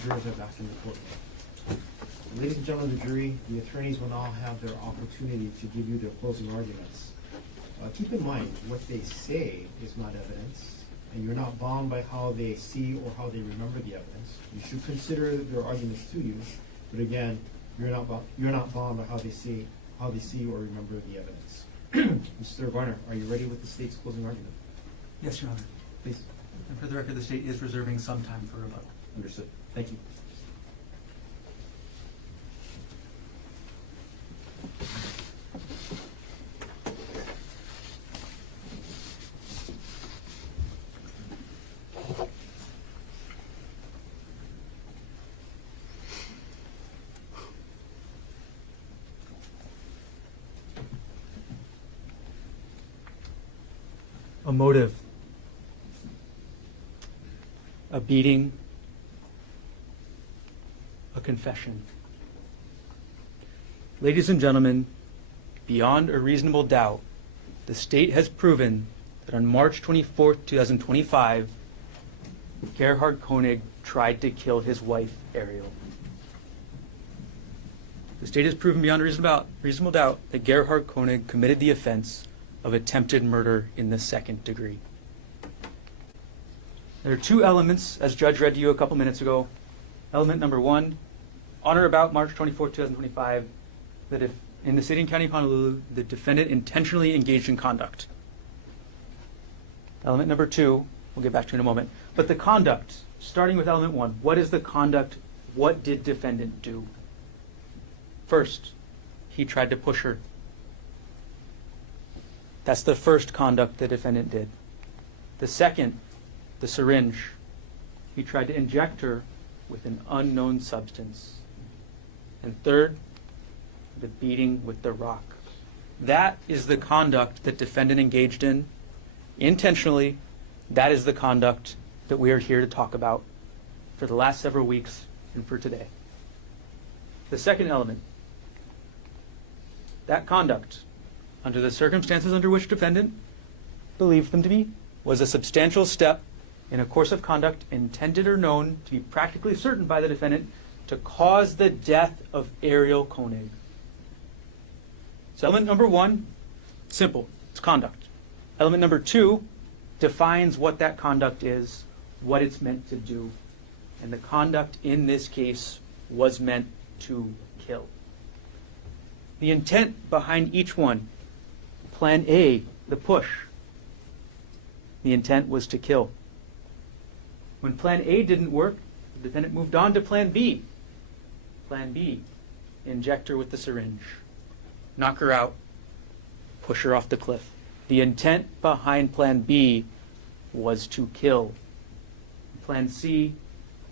Jurors are back in the courtroom. Ladies and gentlemen of the jury, the attorneys will now have their opportunity to give you their closing arguments. Keep in mind, what they say is not evidence, and you're not bound by how they see or how they remember the evidence. You should consider their arguments to you, but again, you're not bound by how they see or remember the evidence. Mr. Garner, are you ready with the state's closing argument? Yes, Your Honor. Please. And for the record, the state is reserving some time for rebuttal. Understood. Thank you. A motive, a beating, a confession. Ladies and gentlemen, beyond a reasonable doubt, the state has proven that on March 24, 2025, Gerhard Konig tried to kill his wife, Arielle. The state has proven beyond a reasonable doubt that Gerhard Konig committed the offense of attempted murder in the second degree. There are two elements, as Judge read to you a couple minutes ago. Element number one, on or about March 24, 2025, that if in the city and county of Honolulu, the defendant intentionally engaged in conduct. Element number two, we'll get back to in a moment. But the conduct, starting with element one, what is the conduct? What did defendant do? First, he tried to push her. That's the first conduct the defendant did. The second, the syringe. He tried to inject her with an unknown substance. And third, the beating with the rock. That is the conduct that defendant engaged in intentionally. That is the conduct that we are here to talk about for the last several weeks and for today. The second element, that conduct, under the circumstances under which defendant believed them to be, was a substantial step in a course of conduct intended or known to be practically certain by the defendant to cause the death of Arielle Konig. So element number one, simple, it's conduct. Element number two defines what that conduct is, what it's meant to do. And the conduct in this case was meant to kill. The intent behind each one, Plan A, the push, the intent was to kill. When Plan A didn't work, the defendant moved on to Plan B. Plan B, inject her with the syringe, knock her out, push her off the cliff. The intent behind Plan B was to kill. Plan C,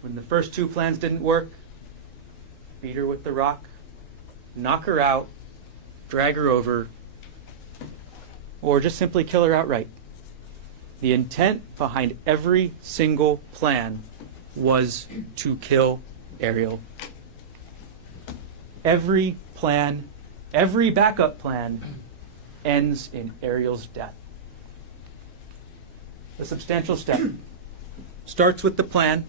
when the first two plans didn't work, beat her with the rock, knock her out, drag her over, or just simply kill her outright. The intent behind every single plan was to kill Arielle. Every plan, every backup plan ends in Arielle's death. The substantial step starts with the plan.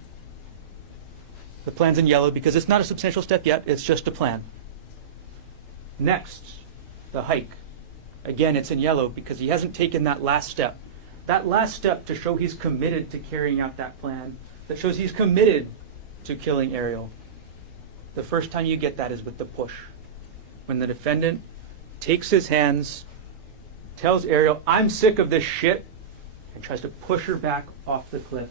The plan's in yellow because it's not a substantial step yet, it's just a plan. Next, the hike. Again, it's in yellow because he hasn't taken that last step. That last step to show he's committed to carrying out that plan, that shows he's committed to killing Arielle. The first time you get that is with the push. When the defendant takes his hands, tells Arielle, "I'm sick of this shit," and tries to push her back off the cliff.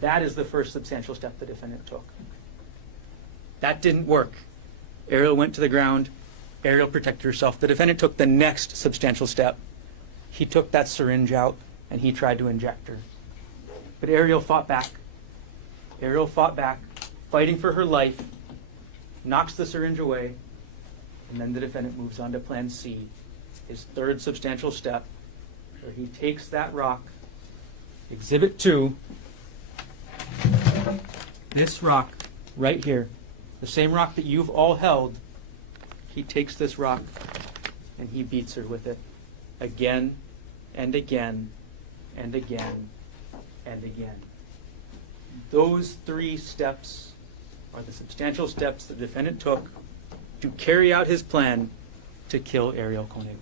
That is the first substantial step the defendant took. That didn't work. Arielle went to the ground. Arielle protected herself. The defendant took the next substantial step. He took that syringe out and he tried to inject her. But Arielle fought back. Arielle fought back, fighting for her life, knocks the syringe away, and then the defendant moves on to Plan C, his third substantial step, where he takes that rock, Exhibit 2, this rock right here, the same rock that you've all held. He takes this rock and he beats her with it again and again and again and again. Those three steps are the substantial steps the defendant took to carry out his plan to kill Arielle Konig.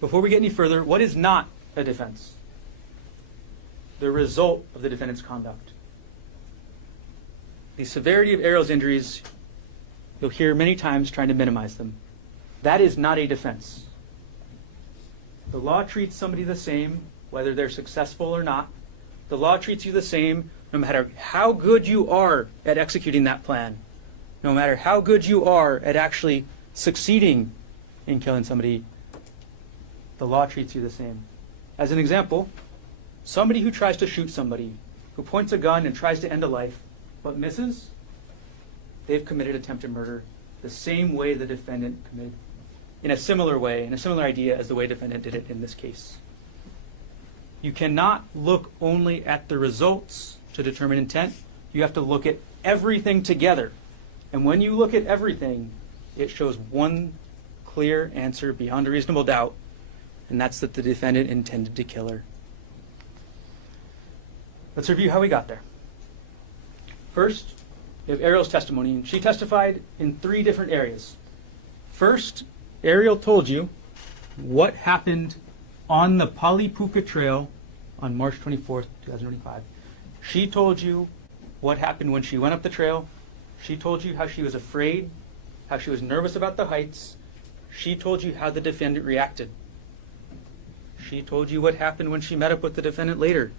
Before we get any further, what is not a defense? The result of the defendant's conduct. The severity of Arielle's injuries, you'll hear many times trying to minimize them. That is not a defense. The law treats somebody the same, whether they're successful or not. The law treats you the same no matter how good you are at executing that plan, no matter how good you are at actually succeeding in killing somebody. The law treats you the same. As an example, somebody who tries to shoot somebody, who points a gun and tries to end a life, but misses, they've committed attempted murder the same way the defendant committed, in a similar way, in a similar idea as the way the defendant did it in this case. You cannot look only at the results to determine intent. You have to look at everything together. And when you look at everything, it shows one clear answer beyond a reasonable doubt, and that's that the defendant intended to kill her. Let's review how we got there. First, we have Arielle's testimony, and she testified in 3 different areas. First, Arielle told you what happened on the Palipuka Trail on March 24th, 2025. She told you what happened when she went up the trail. She told you how she was afraid, how she was nervous about the heights. She told you how the defendant reacted. She told you what happened when she met up with the defendant later.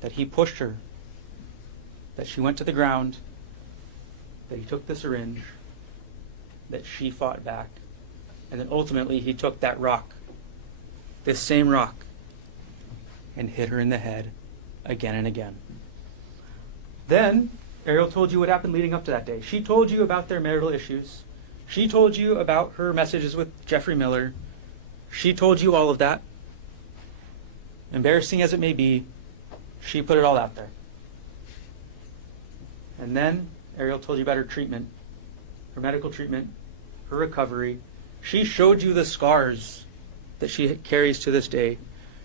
That he pushed her, that she went to the ground, that he took the syringe, that she fought back, and then ultimately he took that rock, this same rock, and hit her in the head again and again. Then Arielle told you what happened leading up to that day. She told you about their marital issues. She told you about her messages with Jeffrey Miller. She told you all of that. Embarrassing as it may be, she put it all out there. And then Arielle told you about her treatment, her medical treatment, her recovery. She showed you the scars that she carries to this day.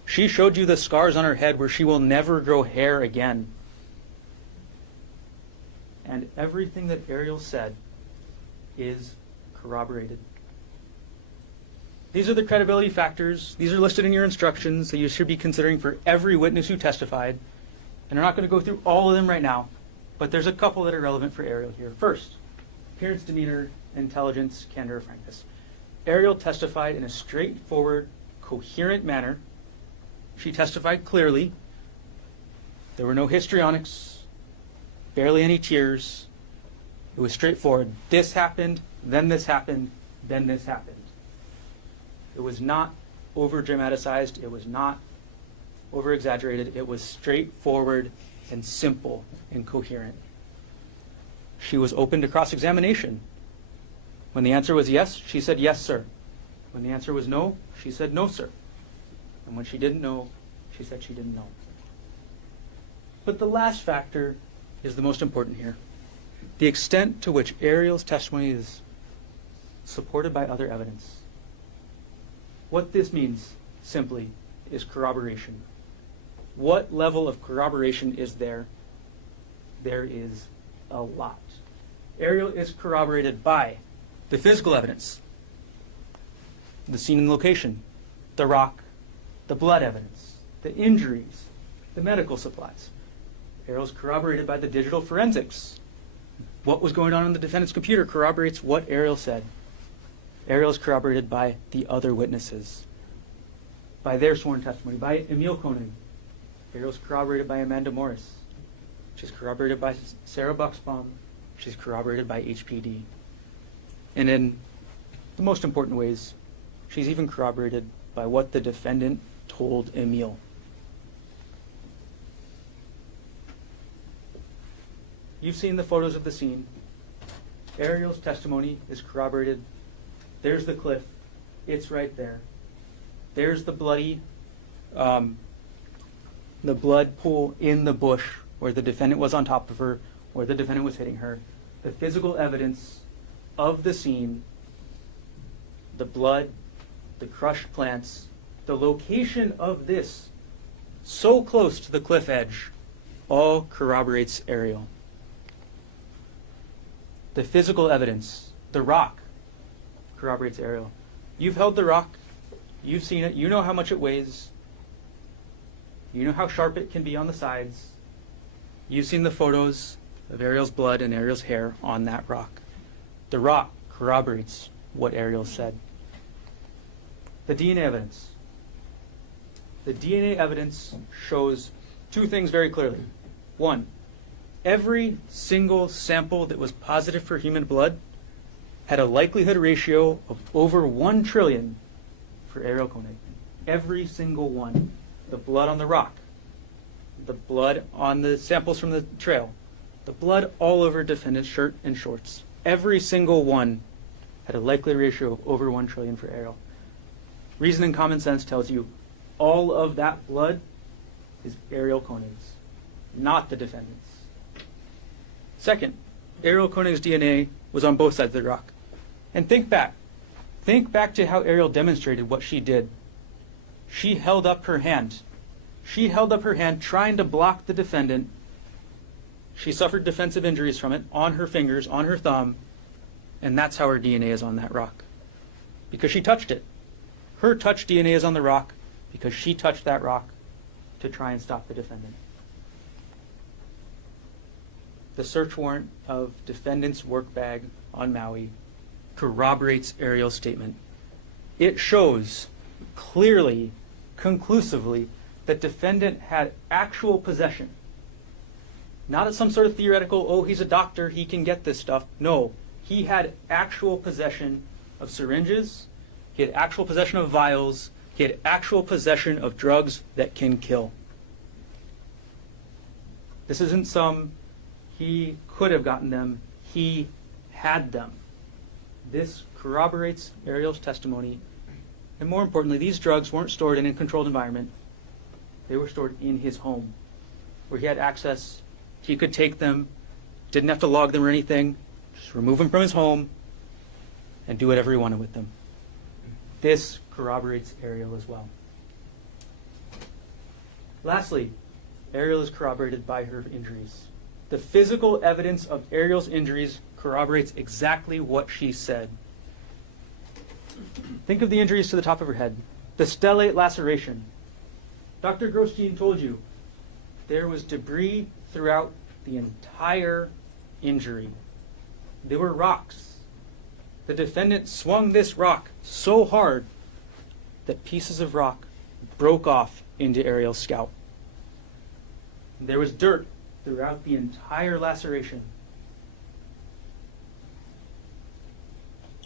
She showed you the scars on her head where she will never grow hair again. And everything that Arielle said is corroborated. These are the credibility factors. These are listed in your instructions that you should be considering for every witness who testified. And I'm not going to go through all of them right now, but there's a couple that are relevant for Arielle here. First, appearance, demeanor, intelligence, candor, frankness. Arielle testified in a straightforward, coherent manner. She testified clearly. There were no histrionics, barely any tears. It was straightforward. This happened, then this happened, then this happened. It was not over-dramatized. It was not over-exaggerated. It was straightforward and simple and coherent. She was open to cross-examination. When the answer was yes, she said, yes, sir. When the answer was no, she said, no, sir. And when she didn't know, she said she didn't know. But the last factor is the most important here. The extent to which Arielle's testimony is supported by other evidence. What this means, simply, is corroboration. What level of corroboration is there? There is a lot. Arielle is corroborated by the physical evidence, the scene and location, the rock, the blood evidence, the injuries, the medical supplies. Arielle is corroborated by the digital forensics. What was going on the defendant's computer corroborates what Arielle said. Arielle is corroborated by the other witnesses, by their sworn testimony, by Emile Konig. Arielle is corroborated by Amanda Morris. She's corroborated by Sarah Buchsbaum. She's corroborated by HPD. And in the most important ways, she's even corroborated by what the defendant told Emile. You've seen the photos of the scene. Arielle's testimony is corroborated. There's the cliff. It's right there. There's the blood pool in the bush where the defendant was on top of her, where the defendant was hitting her. The physical evidence of the scene, the blood, the crushed plants, the location of this so close to the cliff edge, all corroborates Arielle. The physical evidence, the rock, corroborates Arielle. You've held the rock, you've seen it, you know how much it weighs, you know how sharp it can be on the sides, you've seen the photos of Arielle's blood and Arielle's hair on that rock. The rock corroborates what Arielle said. The DNA evidence. The DNA evidence shows two things very clearly. One, every single sample that was positive for human blood had a likelihood ratio of over 1 trillion for Arielle Konig. Every single one. The blood on the rock, the blood on the samples from the trail, the blood all over defendant's shirt and shorts. Every single one had a likelihood ratio of over 1 trillion for Arielle. Reason and common sense tells you all of that blood is Arielle Konig's, not the defendant's. Second, Arielle Konig's DNA was on both sides of the rock. And think back. Think back to how Arielle demonstrated what she did. She held up her hand. She held up her hand trying to block the defendant. She suffered defensive injuries from it on her fingers, on her thumb, and that's how her DNA is on that rock. Because she touched it. Her touch DNA is on the rock because she touched that rock to try and stop the defendant. The search warrant of defendant's work bag on Maui corroborates Arielle's statement. It shows clearly, conclusively, that defendant had actual possession. Not some sort of theoretical, oh, he's a doctor, he can get this stuff. No, he had actual possession of syringes, he had actual possession of vials, he had actual possession of drugs that can kill. This isn't some, he could have gotten them, he had them. This corroborates Arielle's testimony. And more importantly, these drugs weren't stored in a controlled environment. They were stored in his home, where he had access. He could take them, didn't have to log them or anything, just remove them from his home and do whatever he wanted with them. This corroborates Arielle as well. Lastly, Arielle is corroborated by her injuries. The physical evidence of Arielle's injuries corroborates exactly what she said. Think of the injuries to the top of her head. The stellate laceration. Dr. Grosjean told you there was debris throughout the entire injury. There were rocks. The defendant swung this rock so hard that pieces of rock broke off into Arielle's scalp. There was dirt throughout the entire laceration.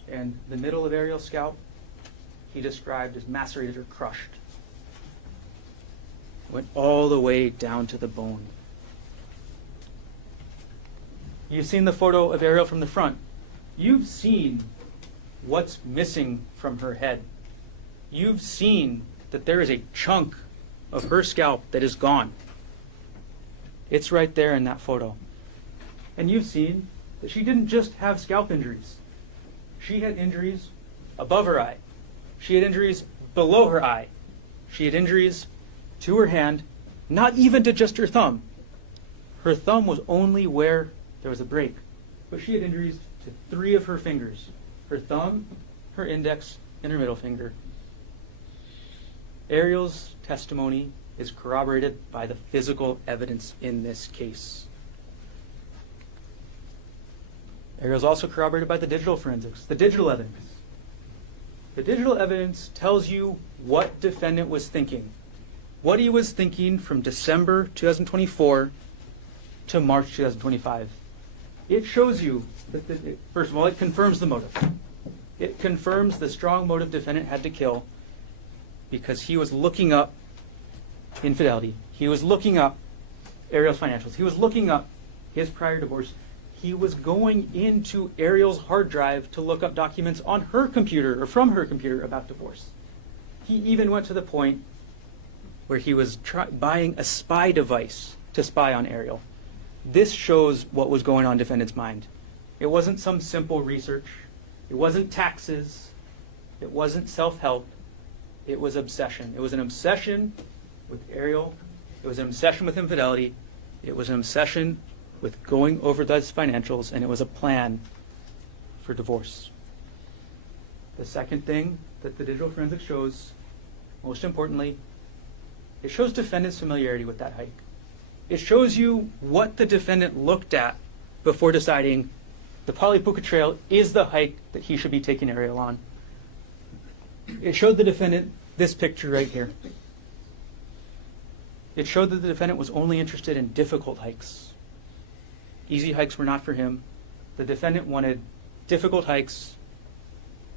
And the middle of Arielle's scalp, he described as macerated or crushed. Went all the way down to the bone. You've seen the photo of Arielle from the front. You've seen what's missing from her head. You've seen that there is a chunk of her scalp that is gone. It's right there in that photo. And you've seen that she didn't just have scalp injuries. She had injuries above her eye. She had injuries below her eye. She had injuries to her hand, not even to just her thumb. Her thumb was only where there was a break. But she had injuries to 3 of her fingers. Her thumb, her index, and her middle finger. Arielle's testimony is corroborated by the physical evidence in this case. Arielle's also corroborated by the digital forensics, the digital evidence. The digital evidence tells you what defendant was thinking. What he was thinking from December 2024 to March 2025. It shows you that, first of all, it confirms the motive. It confirms the strong motive defendant had to kill because he was looking up infidelity. He was looking up Arielle's financials. He was looking up his prior divorce. He was going into Arielle's hard drive to look up documents on her computer or from her computer about divorce. He even went to the point where he was buying a spy device to spy on Arielle. This shows what was going on in defendant's mind. It wasn't some simple research. It wasn't taxes. It wasn't self-help. It was obsession. It was an obsession with Arielle It was an obsession with infidelity. It was an obsession with going over those financials, and it was a plan for divorce. The second thing that the digital forensics shows, most importantly, it shows defendant's familiarity with that hike. It shows you what the defendant looked at before deciding the Polypuka Trail is the hike that he should be taking Arielle on. It showed the defendant this picture right here. It showed that the defendant was only interested in difficult hikes. Easy hikes were not for him. The defendant wanted difficult hikes,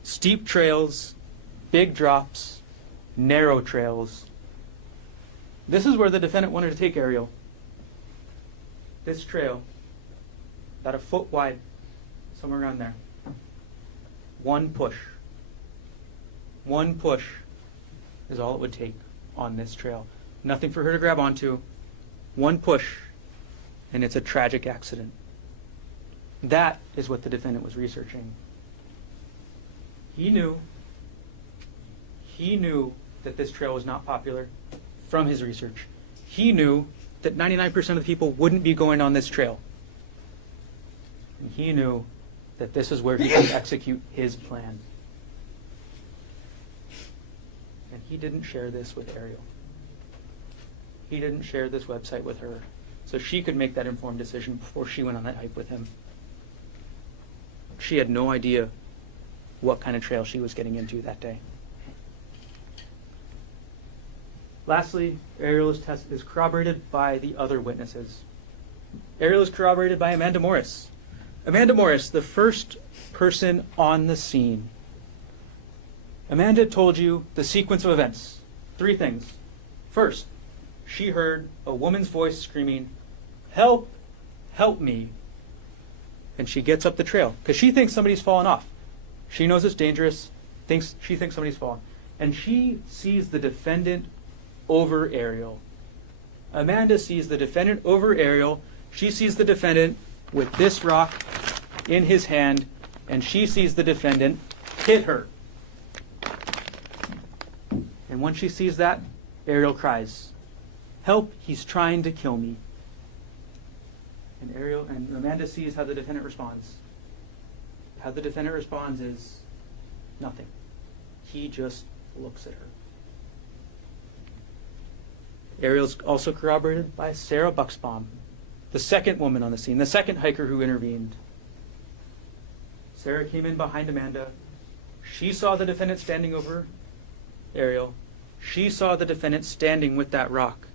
steep trails, big drops, narrow trails. This is where the defendant wanted to take Arielle. This trail, about a foot wide, somewhere around there. One push is all it would take on this trail. Nothing for her to grab onto. One push, and it's a tragic accident. That is what the defendant was researching. He knew that this trail was not popular from his research. He knew that 99% of the people wouldn't be going on this trail. And he knew that this is where he could execute his plan. And he didn't share this with Arielle. He didn't share this website with her, so she could make that informed decision before she went on that hike with him. She had no idea what kind of trail she was getting into that day. Lastly, Arielle is corroborated by the other witnesses. Arielle is corroborated by Amanda Morris. Amanda Morris, the first person on the scene. Amanda told you the sequence of events. 3 things. First, she heard a woman's voice screaming, "Help! Help me!" And she gets up the trail because she thinks somebody's fallen off. She knows it's dangerous. She thinks somebody's fallen. And she sees the defendant over Arielle. Amanda sees the defendant over Arielle. She sees the defendant with this rock in his hand, and she sees the defendant hit her. And when she sees that, Arielle cries, "Help, he's trying to kill me." And Amanda sees how the defendant responds. How the defendant responds is nothing. He just looks at her. Arielle's also corroborated by Sarah Buchsbaum, the second woman on the scene, the second hiker who intervened. Sarah came in behind Amanda. She saw the defendant standing over Arielle. She saw the defendant standing with that rock.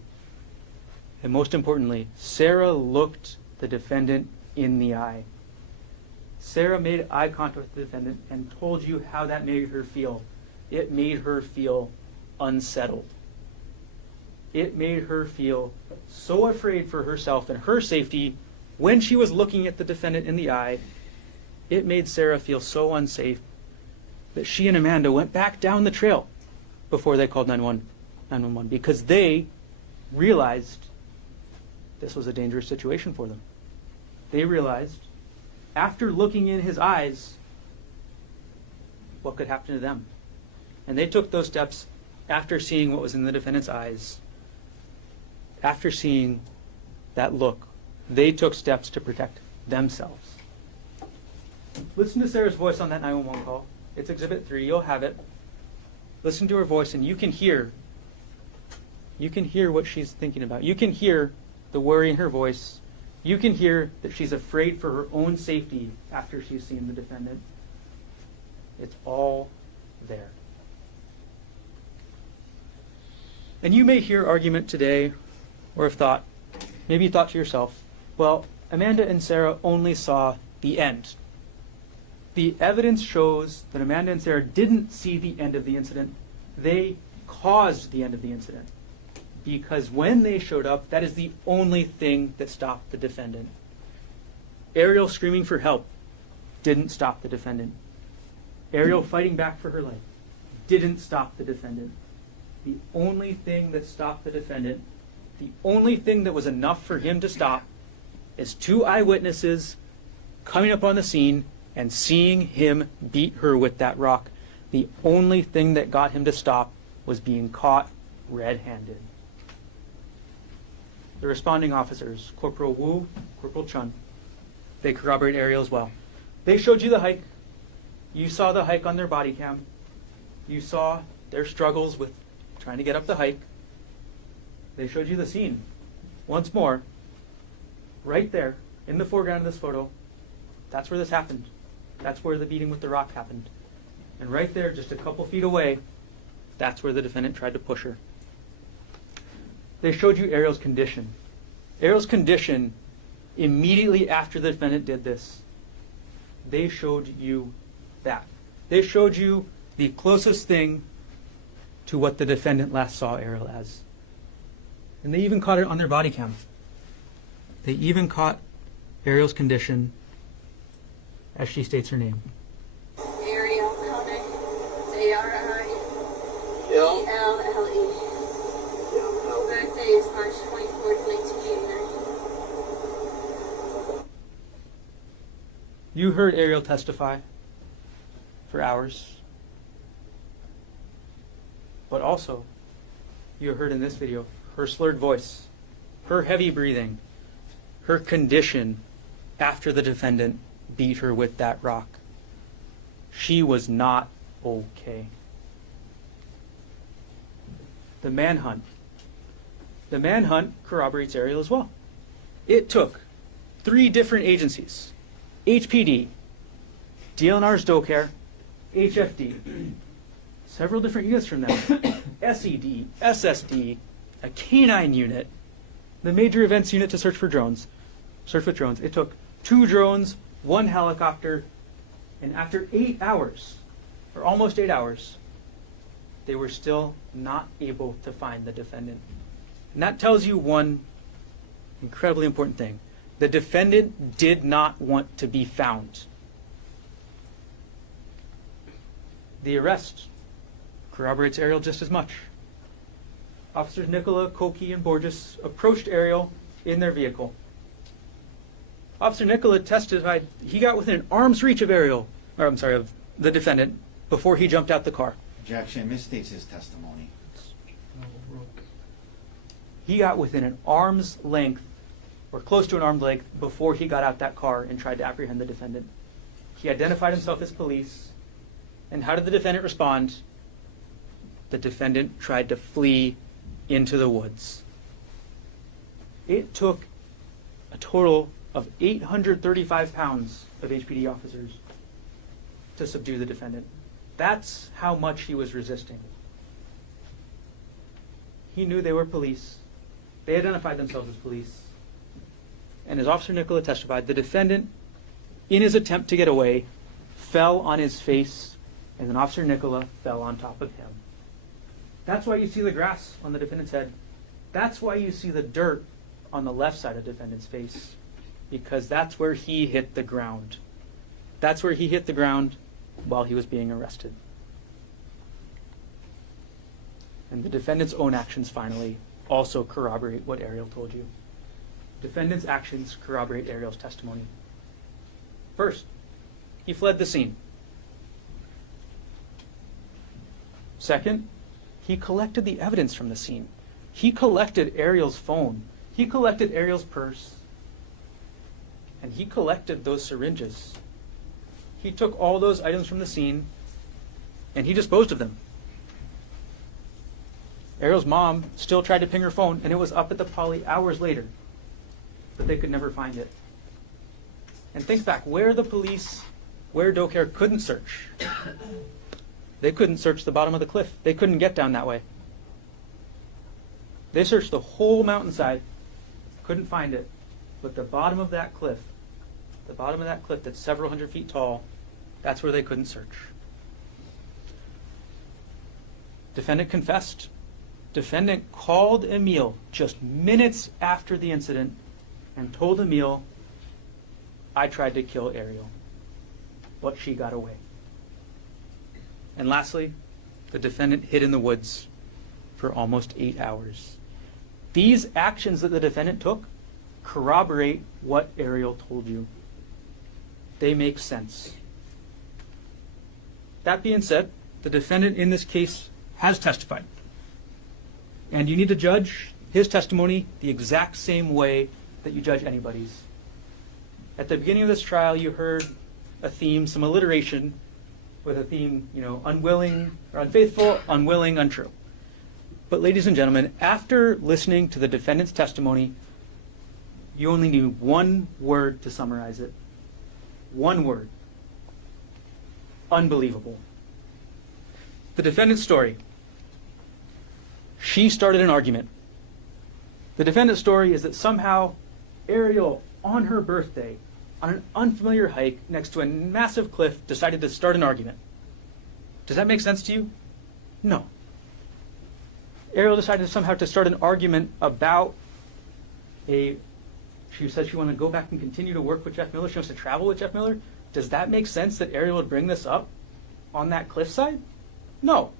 And most importantly, Sarah looked the defendant in the eye. Sarah made eye contact with the defendant and told you how that made her feel. It made her feel unsettled. It made her feel so afraid for herself and her safety when she was looking at the defendant in the eye. It made Sarah feel so unsafe that she and Amanda went back down the trail before they called 911 because they realized this was a dangerous situation for them. They realized, after looking in his eyes, what could happen to them. And they took those steps after seeing what was in the defendant's eyes. After seeing that look, they took steps to protect themselves. Listen to Sarah's voice on that 911 call. It's Exhibit 3. You'll have it. Listen to her voice, and you can hear what she's thinking about. You can hear the worry in her voice. You can hear that she's afraid for her own safety after she's seen the defendant. It's all there. And you may hear argument today, or have thought, maybe you thought to yourself, well, Amanda and Sarah only saw the end. The evidence shows that Amanda and Sarah didn't see the end of the incident. They caused the end of the incident. Because when they showed up, that is the only thing that stopped the defendant. Arielle screaming for help didn't stop the defendant. Arielle fighting back for her life didn't stop the defendant. The only thing that stopped the defendant, the only thing that was enough for him to stop, is 2 eyewitnesses coming up on the scene and seeing him beat her with that rock. The only thing that got him to stop was being caught red-handed. the responding officers, Corporal Wu, Corporal Chun, they corroborate Arielle as well. They showed you the hike. You saw the hike on their body cam. You saw their struggles with trying to get up the hike. They showed you the scene. Once more, right there in the foreground of this photo, that's where this happened. That's where the beating with the rock happened. And right there, just a couple feet away, that's where the defendant tried to push her. They showed you Arielle's condition. Arielle's condition immediately after the defendant did this. They showed you that. They showed you the closest thing to what the defendant last saw Arielle as. And they even caught it on their body cam. They even caught Arielle's condition as she states her name. Arielle Konig, Arielle. Birthday is March 24th, 1989. You heard Arielle testify for hours. But also, you heard in this video her slurred voice, her heavy breathing, her condition after the defendant beat her with that rock. She was not okay. The manhunt. The manhunt corroborates Arielle as well. It took 3 different agencies, HPD, DLNR's DoCare, HFD, several different units from them, SED, SSD, a canine unit, the major events unit to search with drones. It took 2 drones, 1 helicopter, and after 8 hours, or almost 8 hours, they were still not able to find the defendant. And that tells you one incredibly important thing. The defendant did not want to be found. The arrest corroborates Arielle just as much. Officers Nicola, Koki, and Borges approached Arielle in their vehicle. Officer Nicola testified he got within an arm's reach of of the defendant before he jumped out the car. Objection, misstates his testimony. He got within an arm's length, or close to an arm's length, before he got out that car and tried to apprehend the defendant. He identified himself as police. And how did the defendant respond? The defendant tried to flee into the woods. It took a total of 835 pounds of HPD officers to subdue the defendant. That's how much he was resisting. He knew they were police. They identified themselves as police. And as Officer Nicola testified, the defendant, in his attempt to get away, fell on his face, and then Officer Nicola fell on top of him. That's why you see the grass on the defendant's head. That's why you see the dirt on the left side of the defendant's face, because that's where he hit the ground. That's where he hit the ground while he was being arrested. And the defendant's own actions, finally, also corroborate what Arielle told you. Defendant's actions corroborate Arielle's testimony. First, he fled the scene. Second, he collected the evidence from the scene. He collected Arielle's phone. He collected Arielle's purse. And he collected those syringes. He took all those items from the scene and he disposed of them. Arielle's mom still tried to ping her phone, and it was up at the poly hours later, but they could never find it. And think back, where the police, where DoCare couldn't search. They couldn't search the bottom of the cliff. They couldn't get down that way. They searched the whole mountainside, couldn't find it, but the bottom of that cliff that's several hundred feet tall, that's where they couldn't search. Defendant confessed. Defendant called Emile just minutes after the incident and told Emile, "I tried to kill Arielle, but she got away." And lastly, the defendant hid in the woods for almost 8 hours. These actions that the defendant took corroborate what Arielle told you. They make sense. That being said, the defendant in this case has testified. And you need to judge his testimony the exact same way that you judge anybody's. At the beginning of this trial, you heard a theme, some alliteration with a theme, unwilling or unfaithful, unwilling, untrue. But ladies and gentlemen, after listening to the defendant's testimony, you only need one word to summarize it. One word. Unbelievable. The defendant's story. She started an argument. The defendant's story is that somehow Arielle, on her birthday, on an unfamiliar hike next to a massive cliff, decided to start an argument. Does that make sense to you? No. Arielle decided somehow to start an argument about she said she wanted to go back and continue to work with Jeff Miller. She wants to travel with Jeff Miller. Does that make sense that Arielle would bring this up on that cliffside? No.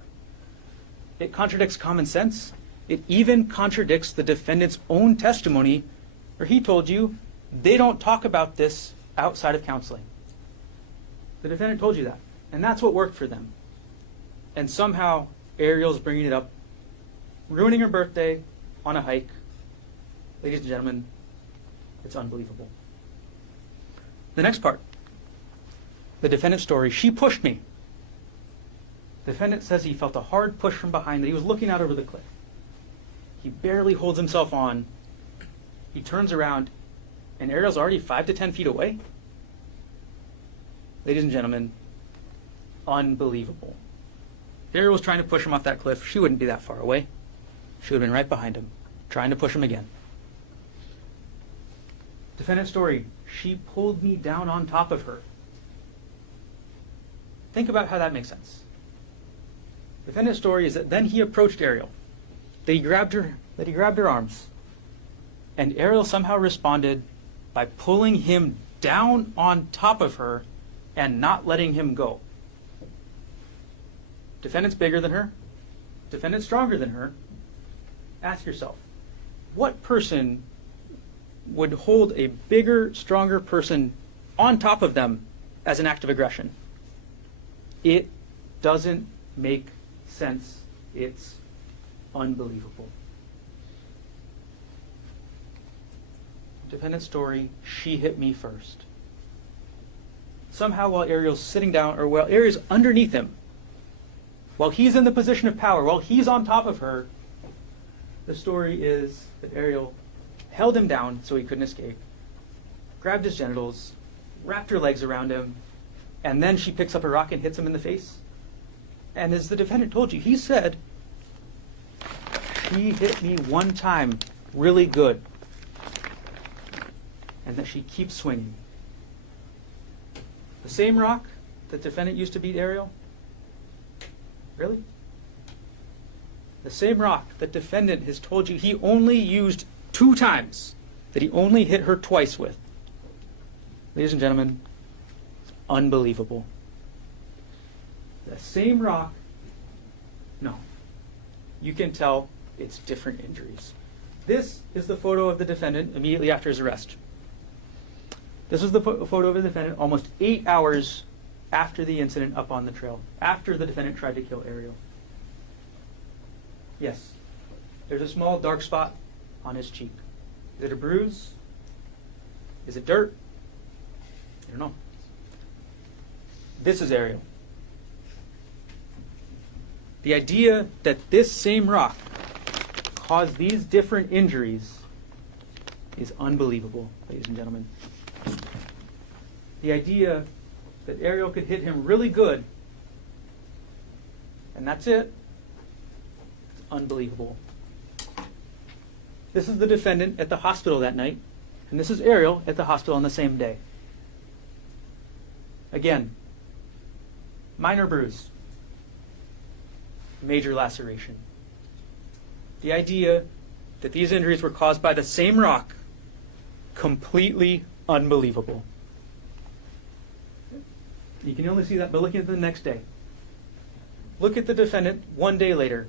It contradicts common sense. It even contradicts the defendant's own testimony, where he told you they don't talk about this outside of counseling. The defendant told you that, and that's what worked for them. And somehow Arielle's bringing it up, ruining her birthday on a hike. Ladies and gentlemen, it's unbelievable. The next part, the defendant's story. She pushed me. The defendant says he felt a hard push from behind, that he was looking out over the cliff. He barely holds himself on. He turns around, and Arielle's already 5 to 10 feet away. Ladies and gentlemen, unbelievable. If Arielle was trying to push him off that cliff, she wouldn't be that far away. She would have been right behind him, trying to push him again. Defendant's story. She pulled me down on top of her. Think about how that makes sense. Defendant's story is that then he approached Arielle, that he grabbed her arms, and Arielle somehow responded by pulling him down on top of her and not letting him go. Defendant's bigger than her. Defendant's stronger than her. Ask yourself, what person would hold a bigger, stronger person on top of them as an act of aggression? It doesn't make sense. It's unbelievable. Defendant's story, she hit me first. Somehow while Arielle's sitting down, or while Arielle's underneath him, while he's in the position of power, while he's on top of her, the story is that Arielle held him down so he couldn't escape, grabbed his genitals, wrapped her legs around him, and then she picks up a rock and hits him in the face. And as the defendant told you, he said, she hit me one time really good, and that she keeps swinging. The same rock that the defendant used to beat Arielle? Really? The same rock that defendant has told you he only used 2 times, that he only hit her twice with. Ladies and gentlemen, it's unbelievable. The same rock, no. You can tell it's different injuries. This is the photo of the defendant immediately after his arrest. This is the photo of the defendant almost 8 hours after the incident up on the trail, after the defendant tried to kill Arielle. Yes, there's a small dark spot on his cheek. Is it a bruise? Is it dirt? I don't know. This is Arielle. The idea that this same rock caused these different injuries is unbelievable, ladies and gentlemen. The idea that Arielle could hit him really good, and that's it, it's unbelievable. This is the defendant at the hospital that night, and this is Arielle at the hospital on the same day. Again, minor bruise, major laceration. The idea that these injuries were caused by the same rock, completely unbelievable. You can only see that by looking at the next day. Look at the defendant 1 day later.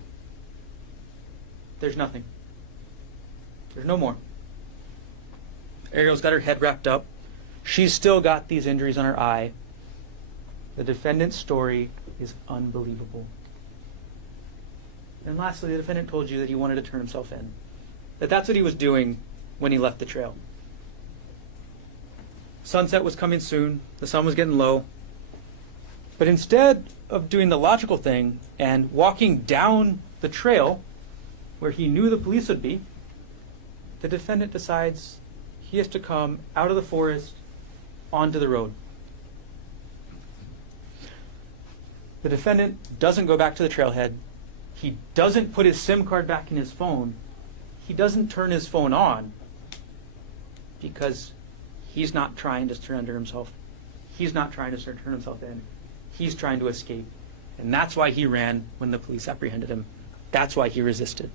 There's nothing. There's no more. Arielle's got her head wrapped up. She's still got these injuries on her eye. The defendant's story is unbelievable. And lastly, the defendant told you that he wanted to turn himself in. that that's what he was doing when he left the trail. Sunset was coming soon. The sun was getting low. But instead of doing the logical thing and walking down the trail where he knew the police would be, the defendant decides he has to come out of the forest onto the road. The defendant doesn't go back to the trailhead. He doesn't put his SIM card back in his phone. He doesn't turn his phone on because he's not trying to surrender himself. He's not trying to turn himself in. He's trying to escape. And that's why he ran when the police apprehended him. That's why he resisted.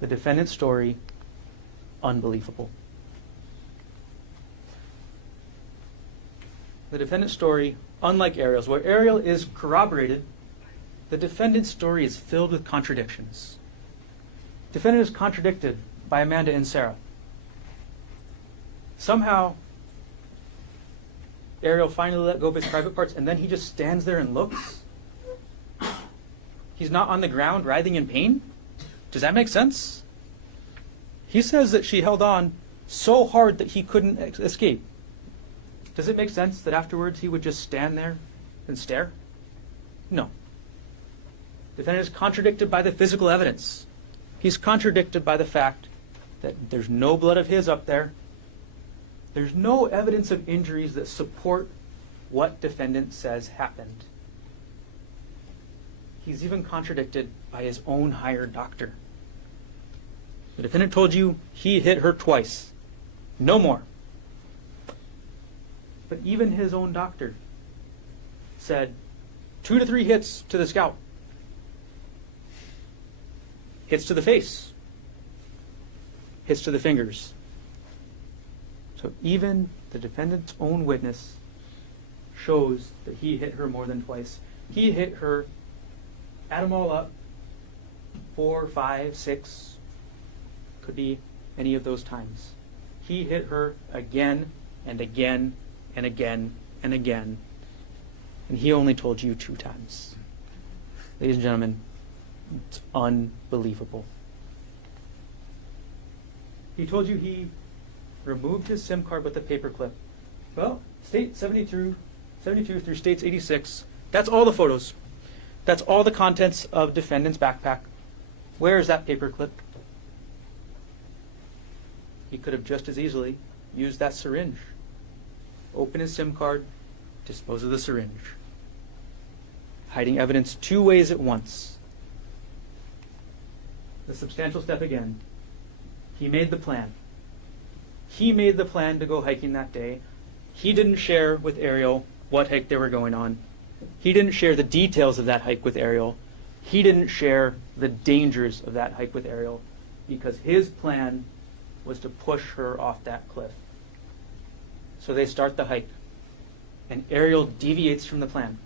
The defendant's story, unbelievable. The defendant's story, unlike Arielle's, where Arielle is corroborated, the defendant's story is filled with contradictions. The defendant is contradicted by Amanda and Sarah. Somehow, Arielle finally let go of his private parts, and then he just stands there and looks. He's not on the ground writhing in pain? Does that make sense? He says that she held on so hard that he couldn't escape. Does it make sense that afterwards he would just stand there and stare? No. The defendant is contradicted by the physical evidence. He's contradicted by the fact that there's no blood of his up there. There's no evidence of injuries that support what defendant says happened. He's even contradicted by his own hired doctor. The defendant told you he hit her twice. No more. But even his own doctor said 2 to 3 hits to the scalp. Hits to the face. Hits to the fingers. So even the defendant's own witness shows that he hit her more than twice. He hit her, add them all up, 4, 5, 6, could be any of those times. He hit her again and again and again and again. And he only told you 2 times. Ladies and gentlemen, it's unbelievable. He told you he removed his SIM card with a paperclip. Well, State 72 through States 86, that's all the photos. That's all the contents of defendant's backpack. Where is that paperclip? He could have just as easily used that syringe. Open his SIM card, dispose of the syringe. Hiding evidence 2 ways at once. The substantial step again. He made the plan. He made the plan to go hiking that day. He didn't share with Arielle what hike they were going on. He didn't share the details of that hike with Arielle. He didn't share the dangers of that hike with Arielle because his plan was to push her off that cliff. So they start the hike, and Arielle deviates from the plan.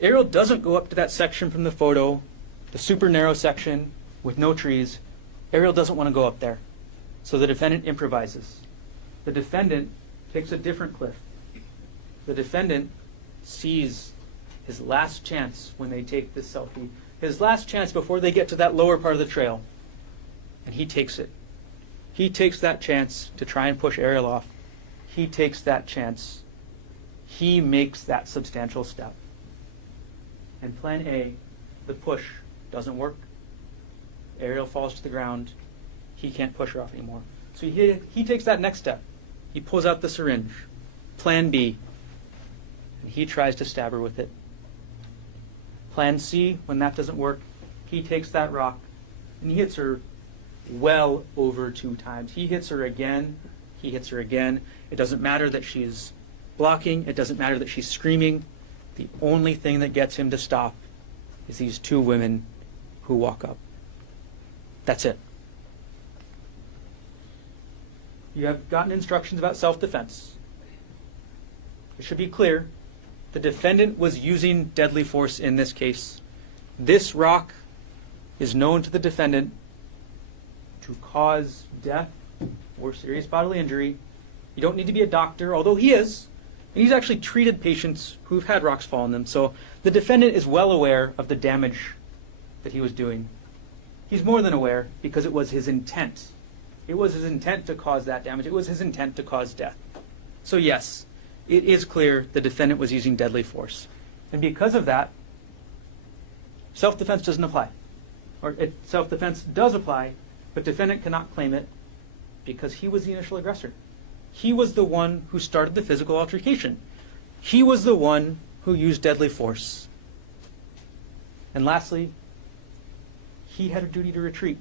Arielle doesn't go up to that section from the photo, the super narrow section with no trees. Arielle doesn't want to go up there. So the defendant improvises. The defendant takes a different cliff. The defendant sees his last chance when they take this selfie, his last chance before they get to that lower part of the trail, and he takes it. He takes that chance to try and push Arielle off. He takes that chance. He makes that substantial step. And plan A, the push, doesn't work. Arielle falls to the ground. He can't push her off anymore. So he takes that next step. He pulls out the syringe. Plan B. And he tries to stab her with it. Plan C, when that doesn't work, he takes that rock and he hits her well over 2 times. He hits her again. He hits her again. It doesn't matter that she's blocking. It doesn't matter that she's screaming. The only thing that gets him to stop is these 2 women who walk up. That's it. You have gotten instructions about self-defense. It should be clear. The defendant was using deadly force in this case. This rock is known to the defendant to cause death or serious bodily injury. You don't need to be a doctor, although he is. And he's actually treated patients who've had rocks fall on them. So the defendant is well aware of the damage that he was doing. He's more than aware because it was his intent. It was his intent to cause that damage. It was his intent to cause death. So yes, it is clear the defendant was using deadly force. And because of that, self-defense doesn't apply. Or self-defense does apply, but defendant cannot claim it because he was the initial aggressor. He was the one who started the physical altercation. He was the one who used deadly force. And lastly, he had a duty to retreat.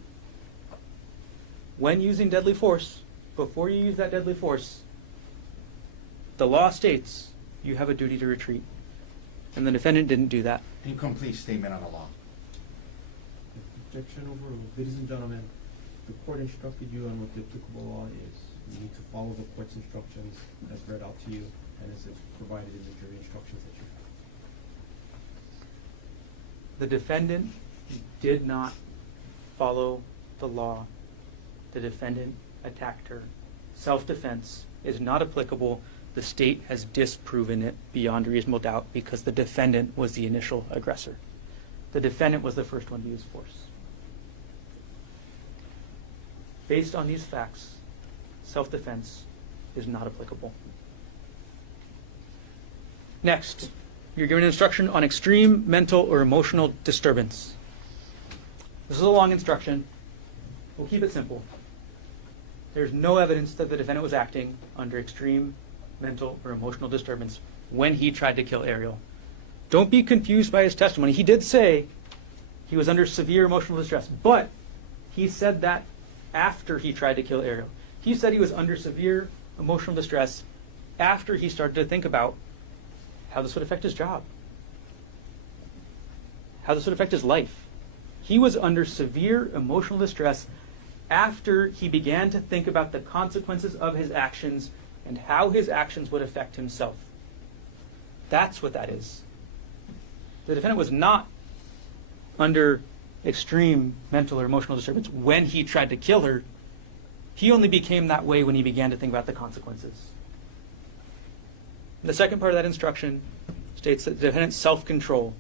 When using deadly force, before you use that deadly force, the law states you have a duty to retreat. And the defendant didn't do that. Incomplete statement on the law. Objection overruled. Ladies and gentlemen, the court instructed you on what the applicable law is. You need to follow the court's instructions as read out to you and as it's provided in the jury instructions that you have. The defendant did not follow the law. The defendant attacked her. Self-defense is not applicable. The state has disproven it beyond reasonable doubt because the defendant was the initial aggressor. The defendant was the first one to use force. Based on these facts, self-defense is not applicable. Next, you're given instruction on extreme mental or emotional disturbance. This is a long instruction. We'll keep it simple. There's no evidence that the defendant was acting under extreme mental or emotional disturbance when he tried to kill Arielle. Don't be confused by his testimony. He did say he was under severe emotional distress, but he said that after he tried to kill Arielle. He said he was under severe emotional distress after he started to think about how this would affect his job, how this would affect his life. He was under severe emotional distress after he began to think about the consequences of his actions and how his actions would affect himself. That's what that is. The defendant was not under extreme mental or emotional disturbance when he tried to kill her. He only became that way when he began to think about the consequences. The second part of that instruction states that the defendant's self-control,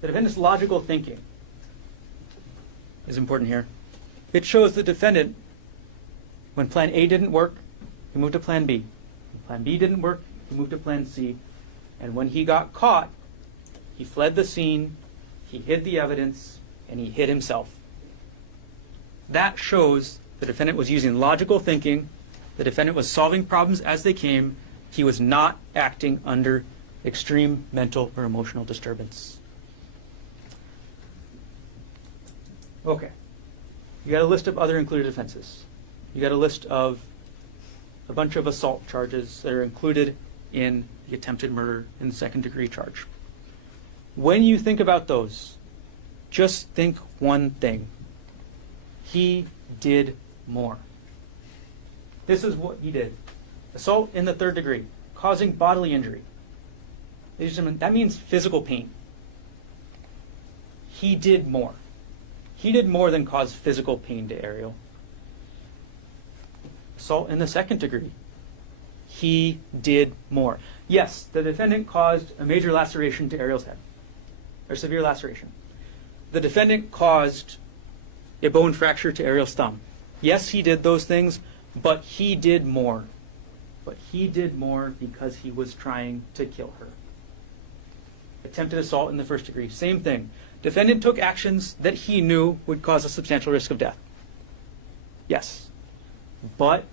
the defendant's logical thinking is important here. It shows the defendant, when plan A didn't work, he moved to plan B. When plan B didn't work, he moved to plan C. And when he got caught, he fled the scene, he hid the evidence, and he hid himself. That shows the defendant was using logical thinking. The defendant was solving problems as they came. He was not acting under extreme mental or emotional disturbance. Okay. You got a list of other included offenses. You got a list of a bunch of assault charges that are included in the attempted murder and second-degree charge. When you think about those, just think one thing. He did more. This is what he did. Assault in the third degree, causing bodily injury. Ladies and gentlemen, that means physical pain. He did more. He did more than cause physical pain to Arielle. Assault in the second degree. He did more. Yes, the defendant caused a major laceration to Arielle's head, or severe laceration. The defendant caused a bone fracture to Arielle's thumb. Yes, he did those things, but he did more. But he did more because he was trying to kill her. Attempted assault in the first degree, same thing. Defendant took actions that he knew would cause a substantial risk of death. Yes, but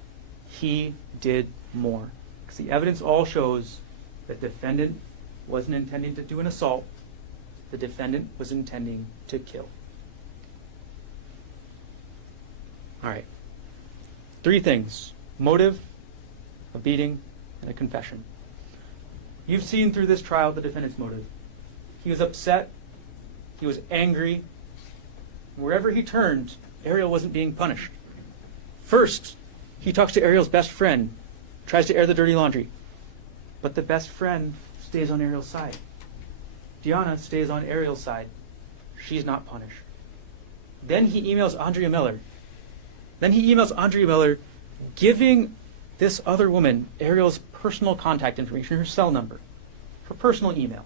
he did more. Because the evidence all shows that defendant wasn't intending to do an assault. The defendant was intending to kill. All right. 3 things: motive, a beating, and a confession. You've seen through this trial the defendant's motive. He was upset. He was angry. Wherever he turned, Arielle wasn't being punished. First, he talks to Arielle's best friend, tries to air the dirty laundry. But the best friend stays on Arielle's side. Deanna stays on Arielle's side. She's not punished. Then he emails Andrea Miller. Giving this other woman Arielle's personal contact information, her cell number, her personal email.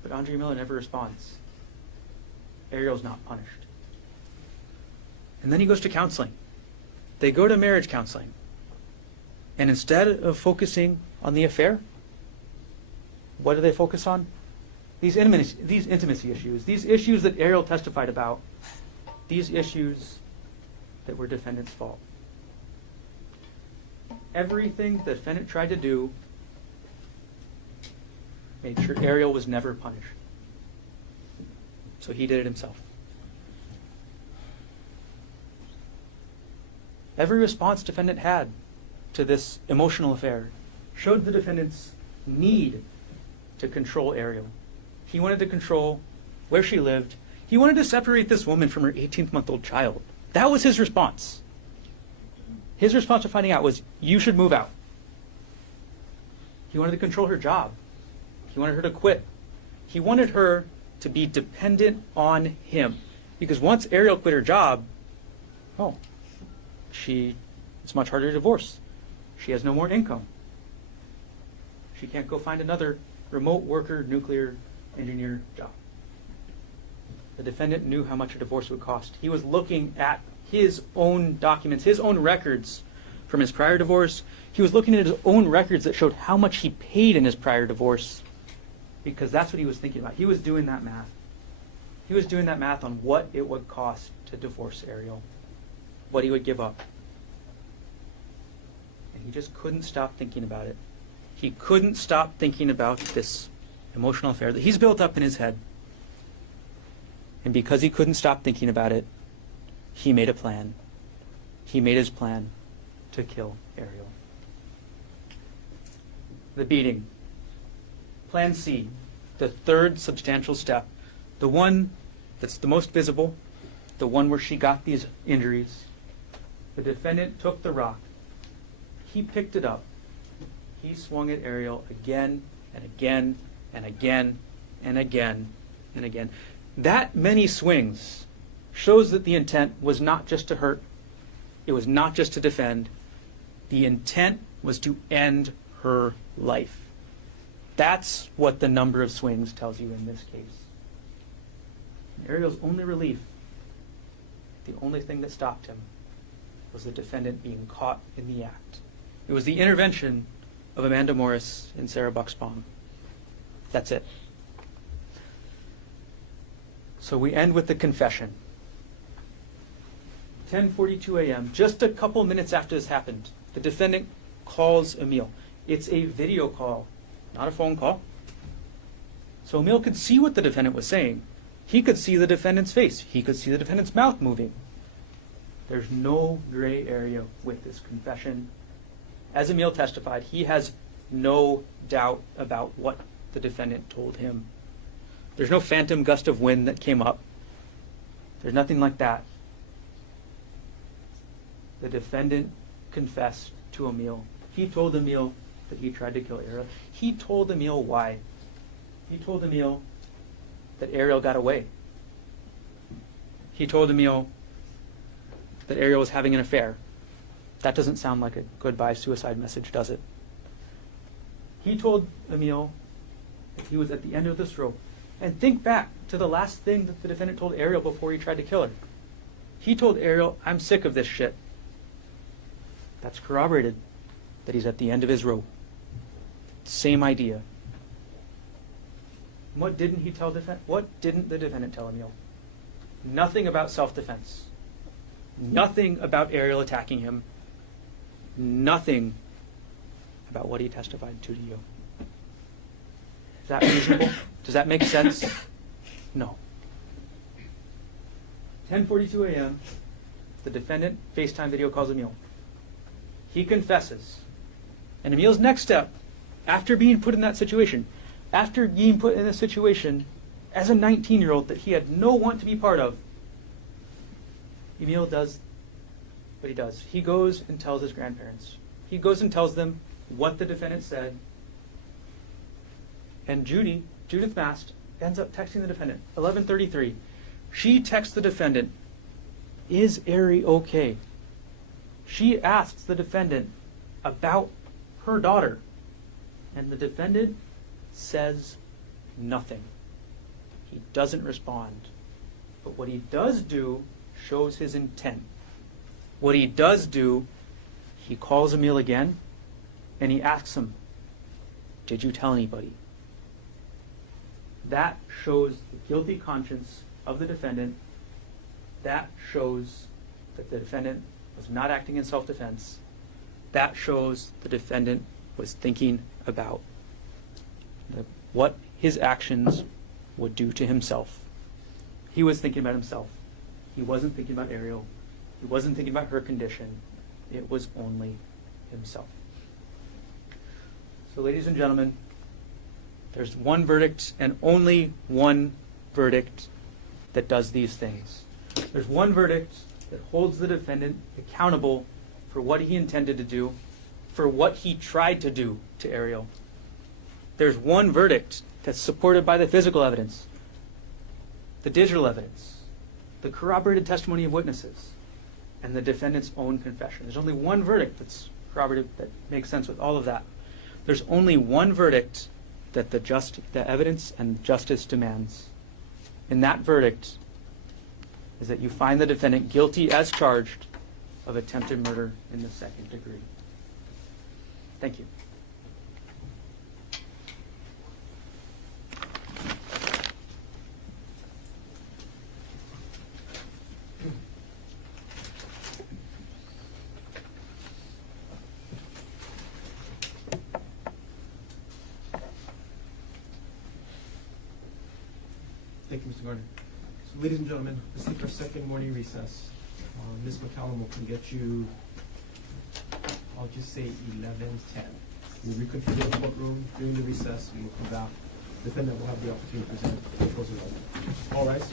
But Andrea Miller never responds. Arielle's not punished. And then he goes to counseling. They go to marriage counseling. And instead of focusing on the affair, what do they focus on? These intimacy issues, these issues that Arielle testified about, these issues that were defendant's fault. Everything the defendant tried to do made sure Arielle was never punished. So he did it himself. Every response defendant had to this emotional affair showed the defendant's need to control Arielle. He wanted to control where she lived. He wanted to separate this woman from her 18-month-old child. That was his response. His response to finding out was, you should move out. He wanted to control her job. He wanted her to quit. He wanted her to be dependent on him. Because once Arielle quit her job, it's much harder to divorce. She has no more income. She can't go find another remote worker, nuclear engineer job. The defendant knew how much a divorce would cost. He was looking at his own documents, his own records from his prior divorce. He was looking at his own records that showed how much he paid in his prior divorce, because that's what he was thinking about. He was doing that math. He was doing that math on what it would cost to divorce Arielle, what he would give up. And he just couldn't stop thinking about it. He couldn't stop thinking about this emotional affair that he's built up in his head. And because he couldn't stop thinking about it, he made a plan. He made his plan to kill Arielle. The beating. Plan C, the third substantial step, the one that's the most visible, the one where she got these injuries. The defendant took the rock. He picked it up. He swung at Arielle again and again and again and again and again. That many swings shows that the intent was not just to hurt. It was not just to defend. The intent was to end her life. That's what the number of swings tells you in this case. Arielle's only relief, the only thing that stopped him, was the defendant being caught in the act. It was the intervention of Amanda Morris and Sarah Buchsbaum. That's it. So we end with the confession. 10:42 a.m., just a couple minutes after this happened, the defendant calls Emile. It's a video call, not a phone call. So Emile could see what the defendant was saying. He could see the defendant's face. He could see the defendant's mouth moving. There's no gray area with this confession. As Emile testified, he has no doubt about what the defendant told him. There's no phantom gust of wind that came up. There's nothing like that. The defendant confessed to Emile. He told Emile that he tried to kill Arielle. He told Emile why. He told Emile that Arielle got away. He told Emile that Arielle was having an affair. That doesn't sound like a goodbye suicide message, does it? He told Emile that he was at the end of this rope. And think back to the last thing that the defendant told Arielle before he tried to kill her. He told Arielle, I'm sick of this shit. That's corroborated that he's at the end of his rope. Same idea. What didn't he tell What didn't the defendant tell Emile? Nothing about self-defense. Nothing about Arielle attacking him. Nothing about what he testified to you. Is that reasonable? Does that make sense? No. 10:42 a.m., the defendant FaceTime video calls Emile. He confesses. And Emile's next step, after being put in that situation, after being put in a situation as a 19-year-old that he had no want to be part of, Emile does what he does. He goes and tells his grandparents. He goes and tells them what the defendant said. And Judith Mast, ends up texting the defendant. 11:33. She texts the defendant, is Ari okay? She asks the defendant about her daughter. And the defendant says nothing. He doesn't respond. But what he does do shows his intent. What he does do, he calls Emile again, and he asks him, "Did you tell anybody?" That shows the guilty conscience of the defendant. That shows that the defendant was not acting in self-defense. That shows the defendant was thinking about what his actions would do to himself. He was thinking about himself. He wasn't thinking about Arielle. He wasn't thinking about her condition. It was only himself. So, ladies and gentlemen, there's one verdict and only one verdict that does these things. There's one verdict that holds the defendant accountable for what he intended to do, for what he tried to do to Arielle. There's one verdict that's supported by the physical evidence, the digital evidence, the corroborated testimony of witnesses, and the defendant's own confession. There's only one verdict that's corroborated that makes sense with all of that. There's only one verdict that the evidence and justice demands. And that verdict is that you find the defendant guilty as charged of attempted murder in the second degree. Thank you. Thank you, Mr. Garner. So, ladies and gentlemen, this is our second morning recess. Ms. McCallum will get you, I'll just say 11:10. We'll reconvene the courtroom during the recess. We will come back. The defendant will have the opportunity to present the closing argument. All rise.